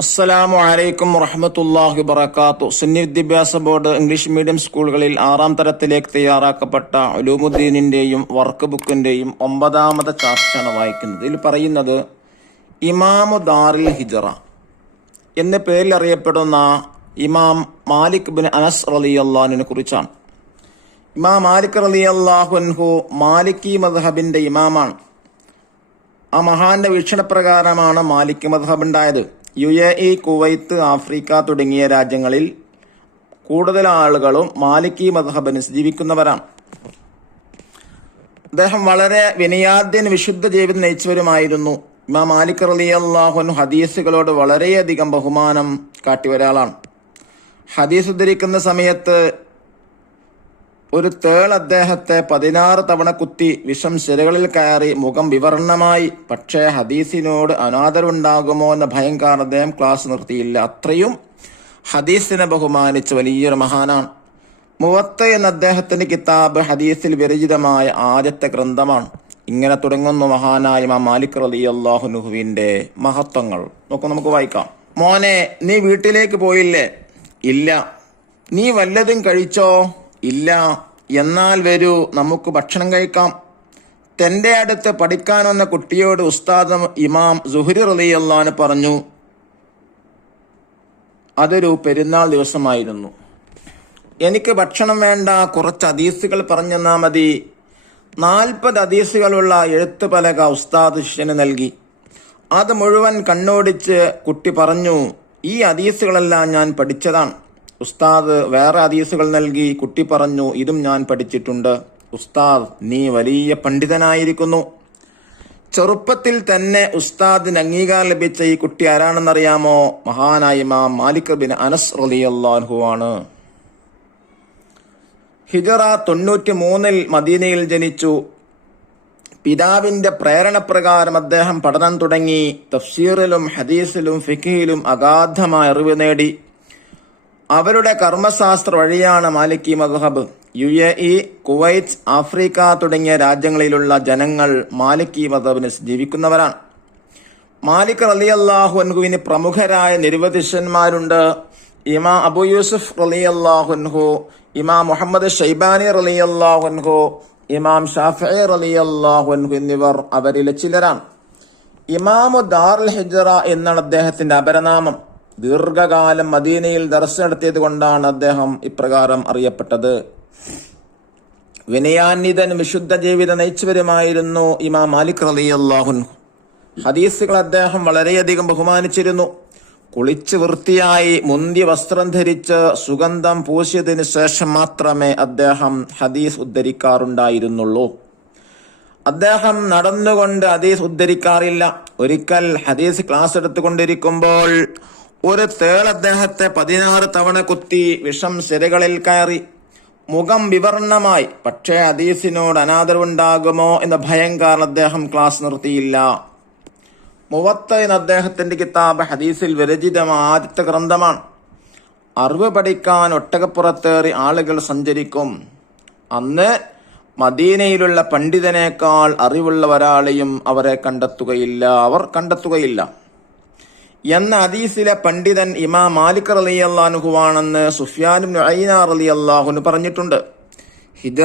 അസ്സലാമു അലൈക്കും വറഹ്മത്തുള്ളാഹി വബറകാതുഹു. സുന്നി വിദ്യാഭ്യാസ ബോർഡ് ഇംഗ്ലീഷ് മീഡിയം സ്കൂളുകളിൽ 6ാം തരത്തിലേക്ക് തയ്യാറാക്കപ്പെട്ട ഉലൂമുദ്ദീനിന്റെയും വർക്ക് ബുക്കിന്റെയും 9ാമത്തെ ചാപ്റ്ററാണ് വായിക്കുന്നത്. ഇതിൽ പറയുന്നത് ഇമാമു ദാറുൽ ഹിജ്റ എന്ന പേരിൽ അറിയപ്പെടുന്ന ഇമാം മാലിക് ബിൻ അനസ് റളിയല്ലാഹു അൻഹുവിനെ കുറിച്ചാണ്. ഇമാം മാലിക് റളിയല്ലാഹു അൻഹു മാലിക്കി മദ്ഹബിന്റെ ഇമാമാണ്. ആ മഹാന്റെ വീക്ഷണപ്രകാരമാണ് മാലിക്കി മദ്ഹബ് ഉണ്ടായത്. UAE, കുവൈത്ത്, ആഫ്രിക്ക തുടങ്ങിയ രാജ്യങ്ങളിൽ കൂടുതൽ ആളുകളും മാലിക്കി മദ്ഹബിന് ജീവിക്കുന്നവരാണ്. അദ്ദേഹം വളരെ വിനയാദ്യൻ വിശുദ്ധ ജീവിതം നയിച്ചവരുമായിരുന്നു. ഇമാം മാലിക് റളിയല്ലാഹു അൻഹു ഹദീസുകളോട് വളരെയധികം ബഹുമാനം കാട്ടിയ ഒരാളാണ്. ഹദീസ് ഉദ്ധരിക്കുന്ന സമയത്ത് ഒരു തേൾ അദ്ദേഹത്തെ 16 തവണ കുത്തി വിഷം സിരകളിൽ കയറി മുഖം വിവർണമായി. പക്ഷേ ഹദീസിനോട് അനാദരവുണ്ടാകുമോ എന്ന ഭയം കാരണം അദ്ദേഹം ക്ലാസ് നിർത്തിയില്ല. അത്രയും ഹദീസിനെ ബഹുമാനിച്ച വലിയൊരു മഹാനാണ്. മുവത്ത എന്ന അദ്ദേഹത്തിന്റെ കിതാബ് ഹദീസിൽ വിരചിതമായ ആദ്യത്തെ ഗ്രന്ഥമാണ്. ഇങ്ങനെ തുടങ്ങുന്നു മഹാനായ ഇമാം മാലിക് റളിയല്ലാഹു അൻഹുവിന്റെ മഹത്വങ്ങൾ. നമുക്ക് വായിക്കാം. മോനെ, നീ വീട്ടിലേക്ക് പോയില്ലേ? ഇല്ല. നീ വല്ലതും കഴിച്ചോ? ഇല്ല. എന്നാൽ വരൂ, നമുക്ക് ഭക്ഷണം കഴിക്കാം. തന്റെ അടുത്ത് പഠിക്കാൻ വന്ന കുട്ടിയോട് ഉസ്താദ് ഇമാം സുഹരി റളിയല്ലാഹു അൻഹു പറഞ്ഞു. അതൊരു പെരുന്നാൾ ദിവസമായിരുന്നു. എനിക്ക് ഭക്ഷണം വേണ്ട, കുറച്ച് ഹദീസുകൾ പറഞ്ഞെന്നാ മതി. 40 ഹദീസുകളുള്ള എഴുത്തുപലക ഉസ്താദ് ശിഷ്യന് നൽകി. അത് മുഴുവൻ കണ്ണോടിച്ച് കുട്ടി പറഞ്ഞു, ഈ ഹദീസുകളെല്ലാം ഞാൻ പഠിച്ചതാണ്. ഉസ്താദ് വേറെ ഹദീസുകൾ നൽകി. കുട്ടി പറഞ്ഞു, ഇതും ഞാൻ പഠിച്ചിട്ടുണ്ട്. ഉസ്താദ്, നീ വലിയ പണ്ഡിതനായിരിക്കുന്നു. ചെറുപ്പത്തിൽ തന്നെ ഉസ്താദിന് അംഗീകാരം ലഭിച്ച ഈ കുട്ടി ആരാണെന്നറിയാമോ? മഹാനായ ഇമാം മാലിക് ബിൻ അനസ് റളിയല്ലാഹു അൻഹു ആണ്. ഹിജ്റ 93-ൽ മദീനയിൽ ജനിച്ചു. പിതാവിന്റെ പ്രേരണപ്രകാരം അദ്ദേഹം പഠനം തുടങ്ങി. തഫ്സീറിലും ഹദീസിലും ഫിഖ്ഹിലും അഗാധമായ അറിവ് നേടി. അവരുടെ കർമ്മശാസ്ത്ര വഴിയാണ് മാലിക്കി മദ്ഹബ്. UAE, കുവൈറ്റ്, ആഫ്രിക്ക തുടങ്ങിയ രാജ്യങ്ങളിലുള്ള ജനങ്ങൾ മാലിക്കി മദ്ഹബിന് ജീവിക്കുന്നവരാണ്. മാലിക് റളിയല്ലാഹു അൻഹുവിന് പ്രമുഖരായ നിരവധി ശിഷ്യന്മാരുണ്ട്. ഇമാം അബൂ യൂസുഫ് റളിയല്ലാഹു അൻഹു, ഇമാം മുഹമ്മദ് ഷൈബാനി റളിയല്ലാഹു അൻഹു, ഇമാം ഷാഫിഈ റളിയല്ലാഹു അൻഹു എന്നിവർ അവരിലെ ചിലരാണ്. ഇമാമു ദാറുൽ ഹിജ്റ എന്നാണ് അദ്ദേഹത്തിന്റെ അപരനാമം. ദീർഘകാലം മദീനയിൽ ദർസ് നടത്തിയത് കൊണ്ടാണ് അദ്ദേഹം ഇപ്രകാരം അറിയപ്പെട്ടത്. വിനയാന്വിതൻ വിശുദ്ധ ജീവിതം നയിച്ചവരുമായിരുന്നു ഇമാം മാലിക് റളിയല്ലാഹു അൻഹു. ഹദീസുകൾ അദ്ദേഹം വളരെയധികം ബഹുമാനിച്ചിരുന്നു. കുളിച്ച് വൃത്തിയായി മുന്തിയ വസ്ത്രം ധരിച്ച് സുഗന്ധം പൂശിയതിനു ശേഷം മാത്രമേ അദ്ദേഹം ഹദീസ് ഉദ്ധരിക്കാറുണ്ടായിരുന്നുള്ളൂ. അദ്ദേഹം നടന്നുകൊണ്ട് ഹദീസ് ഉദ്ധരിക്കാറില്ല. ഒരിക്കൽ ഹദീസ് ക്ലാസ് എടുത്തുകൊണ്ടിരിക്കുമ്പോൾ ഒരു തേൾ അദ്ദേഹത്തെ 16 തവണ കുത്തി വിഷം സിരകളിൽ കയറി മുഖം വിവർണമായി. പക്ഷേ ഹദീസിനോട് അനാദരവുണ്ടാകുമോ എന്ന ഭയം കാരണം അദ്ദേഹം ക്ലാസ് നിർത്തിയില്ല. മുവത്ത എന്ന അദ്ദേഹത്തിന്റെ കിതാബ് ഹദീസിൽ വിരചിതമായ ആദ്യത്തെ ഗ്രന്ഥമാണ്. അറിവ് പഠിക്കാൻ ഒട്ടകപ്പുറത്തേറി ആളുകൾ സഞ്ചരിക്കും. അന്ന് മദീനയിലുള്ള പണ്ഡിതനേക്കാൾ അറിവുള്ള ഒരാളെയും അവർ കണ്ടെത്തുകയില്ല എന്ന ഹദീസിലെ പണ്ഡിതൻ ഇമാം മാലിക് റളിയല്ലാഹു അൻഹു ആണെന്ന് സുഫ്യാൻ ഇബ്നു ഉയൈന റളിയല്ലാഹു അൻഹു പറഞ്ഞിട്ടുണ്ട്. ഹിജ്റ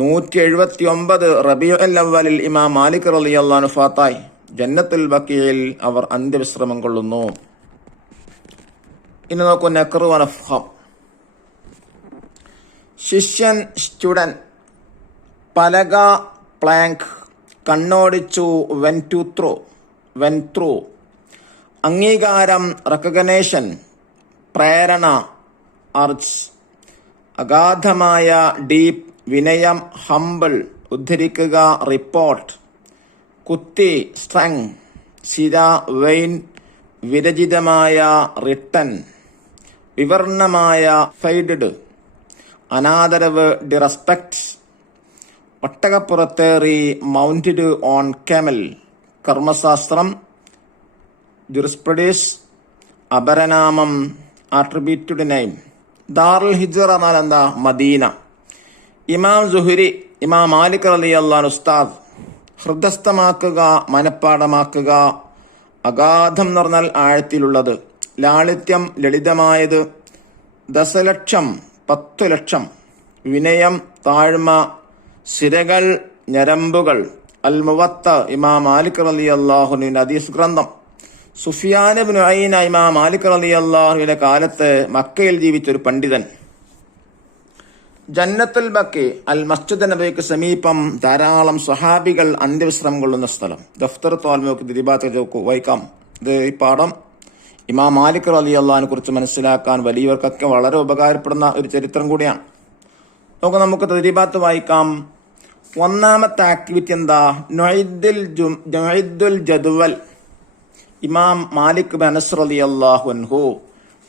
179 റബീഉൽ അവ്വലിൽ ഇമാം മാലിക് റളിയല്ലാഹു അൻഹു വഫാത്തായി. ജന്നത്തുൽ ബഖീയിൽ അവർ അന്ത്യവിശ്രമം കൊള്ളുന്നു. ഇനി നോക്കൂ, നഖ്റു വ നഫ്ഹം. ശിഷ്യൻ, സ്റ്റുഡന്റ്. പലക, പ്ലാങ്ക്. കണ്ണോടിച്ചു, വെൻ ത്രൂ. അംഗീകാരം, റെക്കഗ്നേഷൻ. പ്രേരണ, അർച്ച്. അഗാധമായ, ഡീപ്പ്. വിനയം, ഹംബിൾ. ഉദ്ധരിക്കുക, റിപ്പോർട്ട്. കുത്തി, സ്ട്രെങ്. ശിര, വെയിൻ. വിരചിതമായ, റിട്ടൺ. വിവർണമായ, ഫെയ്ഡഡ്. അനാദരവ്, ഡിറസ്പെക്ട്. ഒട്ടകപ്പുറത്തേറി, മൗണ്ടഡ് ഓൺ camel. കർമ്മശാസ്ത്രം, ജുറിസ്പ്രുഡൻസ്. അപരനാമം, ആട്രിബ്യൂട്ടഡ് നെയിം. ദാറുൽ ഹിജ്റ എന്നാൽ എന്താ? മദീന. ഇമാം സുഹരി, ഇമാം മാലിക് റളിയല്ലാഹു അൻഹു ഉസ്താദ്. ഹൃദയസ്ഥമാക്കുക, മനഃപ്പാടമാക്കുക. അഗാധം എന്ന് പറഞ്ഞാൽ ആഴത്തിലുള്ളത്. ലാളിത്യം ലളിതമായത്. ദശലക്ഷം 10 ലക്ഷം. വിനയം താഴ്മ. സിരകൾ ഞരമ്പുകൾ. അൽ മുവത്ത ഇമാം മാലിക് റളിയല്ലാഹുവിന്റെ ഹദീസ് ഗ്രന്ഥം. സുഫിയാൻ ഇബ്നു ഉയൈന ഇമാം മാലിക് റളിയല്ലാഹുവിന്റെ കാലത്ത് മക്കയിൽ ജീവിച്ചൊരു പണ്ഡിതൻ. ജന്നത്തുൽ ബക്കി അൽ മസ്ജിദ് നബവിക്ക് സമീപം ധാരാളം സ്വഹാബികൾ അന്ത്യവിശ്രമം കൊള്ളുന്ന സ്ഥലം. ദഫ്തർ തോൽമോക്ക് ദിരിബാത്ത് വായിക്കാം. ഇത് ഈ പാഠം ഇമാം മാലിക് റളിയല്ലാഹുവിനെ കുറിച്ച് മനസ്സിലാക്കാൻ വലിയവർക്കൊക്കെ വളരെ ഉപകാരപ്പെടുന്ന ഒരു ചരിത്രം കൂടിയാണ്. നമുക്ക് ദിരിബാത്ത് വായിക്കാം. ഒന്നാമത്തെ ആക്ടിവിറ്റി എന്താ? നൊയ്ദുൽ ജദ്വൽ. ഇമാം മാലിക് ബിൻ അനസ് റളിയല്ലാഹു അൻഹു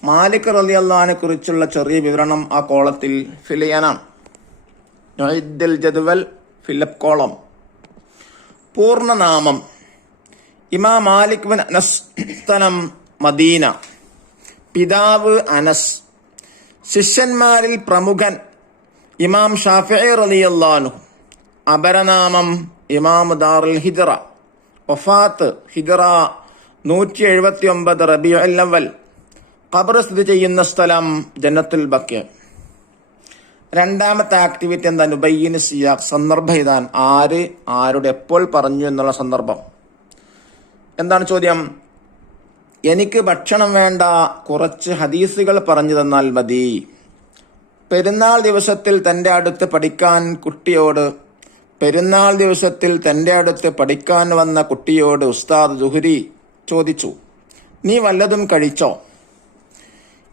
മാലിക് റളിയല്ലാഹുവിനെ കുറിച്ചുള്ള ചെറിയ വിവരണം ആ കോളത്തിൽ ഫിൽ ചെയ്യാനാണ്. നൊയ്ദുൽ ജദ്വൽ ഫില്ലപ്പ് കോളം. പൂർണ്ണനാമം ഇമാം മാലിക് ബിൻ അനസ്, സ്ഥലം മദീന, പിതാവ് അനസ്. ശിഷ്യന്മാരിൽ പ്രമുഖൻ ഇമാം ഷാഫിഈ റളിയല്ലാഹു അൻഹു. അപരനാമം ഇമാം ദാറുൽ ഹിജ്റ. വഫാത്ത് ഹിജ്റ 179 റബീഉൽ അവ്വൽ. ഖബർ സ്ഥിതി ചെയ്യുന്ന സ്ഥലം ജന്നത്തുൽ ബഖി. രണ്ടാമത്തെ ആക്ടിവിറ്റി എന്താ? നുബയ്യിൻ സിയാഖ്, സന്ദർഭം എഴുതാൻ. ആര് ആരുടെ എപ്പോൾ പറഞ്ഞു എന്നുള്ള സന്ദർഭം. എന്താണ് ചോദ്യം? എനിക്ക് ഭക്ഷണം വേണ്ട, കുറച്ച് ഹദീസുകൾ പറഞ്ഞു തന്നാൽ മതി. പെരുന്നാൾ ദിവസത്തിൽ തന്റെ അടുത്ത് പഠിക്കാൻ വന്ന കുട്ടിയോട് ഉസ്താദ് സുഹരി ചോദിച്ചു, നീ വല്ലതും കഴിച്ചോ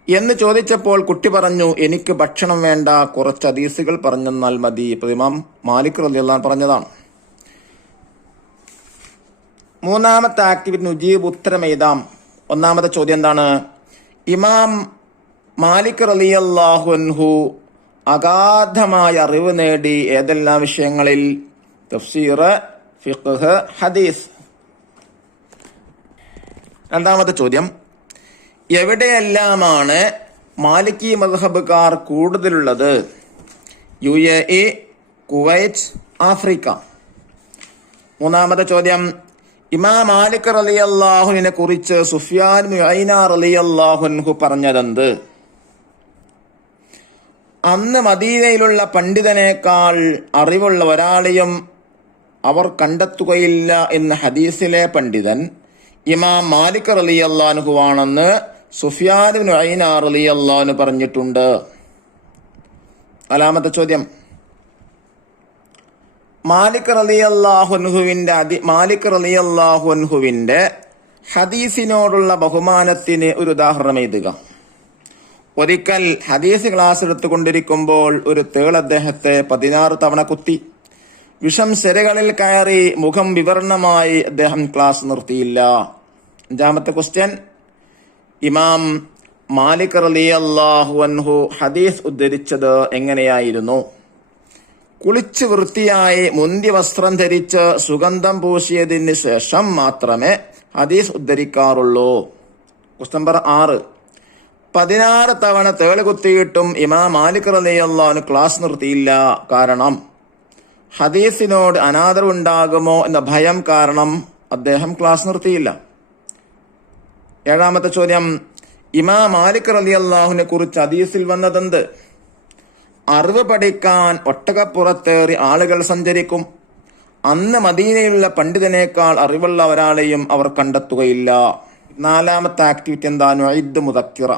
എന്ന് ചോദിച്ചപ്പോൾ കുട്ടി പറഞ്ഞു, എനിക്ക് ഭക്ഷണം വേണ്ട, കുറച്ച് ഹദീസുകൾ പറഞ്ഞു തന്നാൽ മതി. ഇമാം മാലിക് റളിയല്ലാഹു പറഞ്ഞതാണ്. മൂന്നാമത്തെ ആക്ടിവിറ്റി നുജീബ്, ഉത്തരം എഴുതാം. ഒന്നാമത്തെ ചോദ്യം എന്താണ്? ഇമാം മാലിക് റളിയല്ലാഹു അൻഹു അഗാധമായ അറിവ് നേടി ഏതെല്ലാം വിഷയങ്ങളിൽ? തഫ്സീർ, ഫിഖ്ഹ്, ഹദീസ്. രണ്ടാമത്തെ ചോദ്യം, എവിടെയെല്ലാമാണ് മാലിക്കി മദ്ഹബുകാർ കൂടുതലുള്ളത്? UAE, Kuwait, Africa. മൂന്നാമത്തെ ചോദ്യം, ഇമാം മാലിക് റളിയല്ലാഹുവിനെ കുറിച്ച് സുഫിയാൻ ഇബ്നു ഉയൈന റളിയല്ലാഹു അൻഹു പറഞ്ഞതെന്ത്? അന്ന് മദീനയിലുള്ള പണ്ഡിതനേക്കാൾ അറിവുള്ള ഒരാളെയും അവർ കണ്ടെത്തുകയില്ല എന്ന ഹദീസിലെ പണ്ഡിതൻ ഇമാം മാലിക് റളിയല്ലാഹു അൻഹു ആണെന്ന് സുഫിയാൻ ഇബ്നു ഉയൈന റളിയല്ലാഹു അൻഹു പറഞ്ഞിട്ടുണ്ട്. നാലാമത്തെ ചോദ്യം, മാലിക് റളിയല്ലാഹു അൻഹുവിന്റെ ഹദീസിനോടുള്ള ബഹുമാനത്തിന് ഒരു ഉദാഹരണം എഴുതുക. ഒരിക്കൽ ഹദീസ് ക്ലാസ് എടുത്തുകൊണ്ടിരിക്കുമ്പോൾ ഒരു തേൾ അദ്ദേഹത്തെ 16 തവണ കുത്തി. വിഷം സിരകളിൽ കയറി മുഖം വിവരണമായി അദ്ദേഹം ക്ലാസ് നിർത്തിയില്ല. അഞ്ചാമത്തെ ക്വസ്റ്റ്യൻ, ഇമാം മാലിക് റളിയല്ലാഹു അൻഹു ഹദീസ് ഉദ്ധരിച്ചത് എങ്ങനെയായിരുന്നു? കുളിച്ച് വൃത്തിയായി മുന്തിയ വസ്ത്രം ധരിച്ച് സുഗന്ധം പൂശിയതിന് ശേഷം മാത്രമേ ഹദീസ് ഉദ്ധരിക്കാറുള്ളൂ. ക്വസ്റ്റ്യൻ നമ്പർ 6, 16 തവണ തേള് കുത്തിയിട്ടും ഇമാം മാലിക് റളിയല്ലാഹു അൻഹു ക്ലാസ് നിർത്തിയില്ല. കാരണം ഹദീസിനോട് അനാദരവുണ്ടാകുമോ എന്ന ഭയം കാരണം അദ്ദേഹം ക്ലാസ് നിർത്തിയില്ല. ഏഴാമത്തെ ചോദ്യം, ഇമാം മാലിക് റളിയല്ലാഹുവിനെ കുറിച്ച് ഹദീസിൽ വന്നതെന്ത്? അറിവ് പഠിക്കാൻ ഒട്ടകപ്പുറത്തേറി ആളുകൾ സഞ്ചരിക്കും. അന്ന് മദീനയിലുള്ള പണ്ഡിതനേക്കാൾ അറിവുള്ള ഒരാളെയും അവർ കണ്ടെത്തുകയില്ല. നാലാമത്തെ ആക്ടിവിറ്റി എന്താ? നുഇദ് മുദക്കിറ,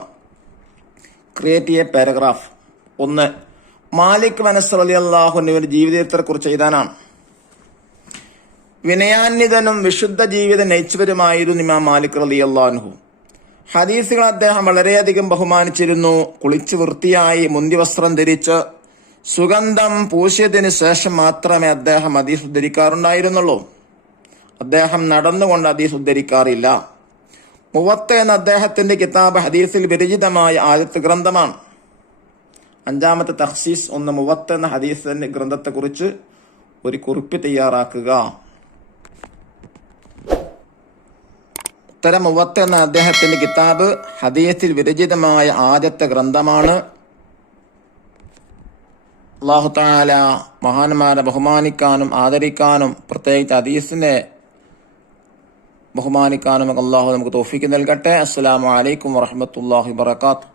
ക്രിയേറ്റ് എ പാരഗ്രാഫ്. 1, മാലിക് ബിൻ അനസ് റളിയല്ലാഹു അൻഹുവിന്റെ ജീവിതത്തെ കുറിച്ച് എഴുതാനാണ്. വിനയാന്വിതനും വിശുദ്ധ ജീവിതം നയിച്ചവരുമായിരുന്നു ഇമാം മാലിക് റളിയല്ലാഹു അൻഹു. ഹദീസുകൾ അദ്ദേഹം വളരെയധികം ബഹുമാനിച്ചിരുന്നു. കുളിച്ച് വൃത്തിയായി മുന്തി വസ്ത്രം ധരിച്ച് സുഗന്ധം പൂശിയതിനു ശേഷം മാത്രമേ അദ്ദേഹം ഹദീസ് ഉദ്ധരിക്കാറുണ്ടായിരുന്നുള്ളൂ. അദ്ദേഹം നടന്നുകൊണ്ട് ഹദീസ് ഉദ്ധരിക്കാറില്ല. മുവത്ത എന്ന അദ്ദേഹത്തിന്റെ കിതാബ് ഹദീസിൽ വിരചിതമായ ആദ്യത്തെ ഗ്രന്ഥമാണ്. അഞ്ചാമത്തെ തഖ്സീസ്, 1, മുവത്ത എന്ന ഹദീസിന്റെ ഗ്രന്ഥത്തെക്കുറിച്ച് ഒരു കുറിപ്പ് തയ്യാറാക്കുക. ഉത്തരം, മുവത്ത എന്ന അദ്ദേഹത്തിന്റെ കിതാബ് ഹദീസിൽ വിരചിതമായ ആദ്യത്തെ ഗ്രന്ഥമാണ്. അല്ലാഹു തആല മഹാന്മാരെ ബഹുമാനിക്കാനും ആദരിക്കാനും പ്രത്യേകിച്ച് ഹദീസിനെ ബഹുമാനിക്കാനും അള്ളാഹു നമുക്ക് തൗഫീക്ക് നൽകട്ടെ. അസ്സലാമു അലൈക്കും വറഹ്മത്തുള്ളാഹി വബറകാതുഹു.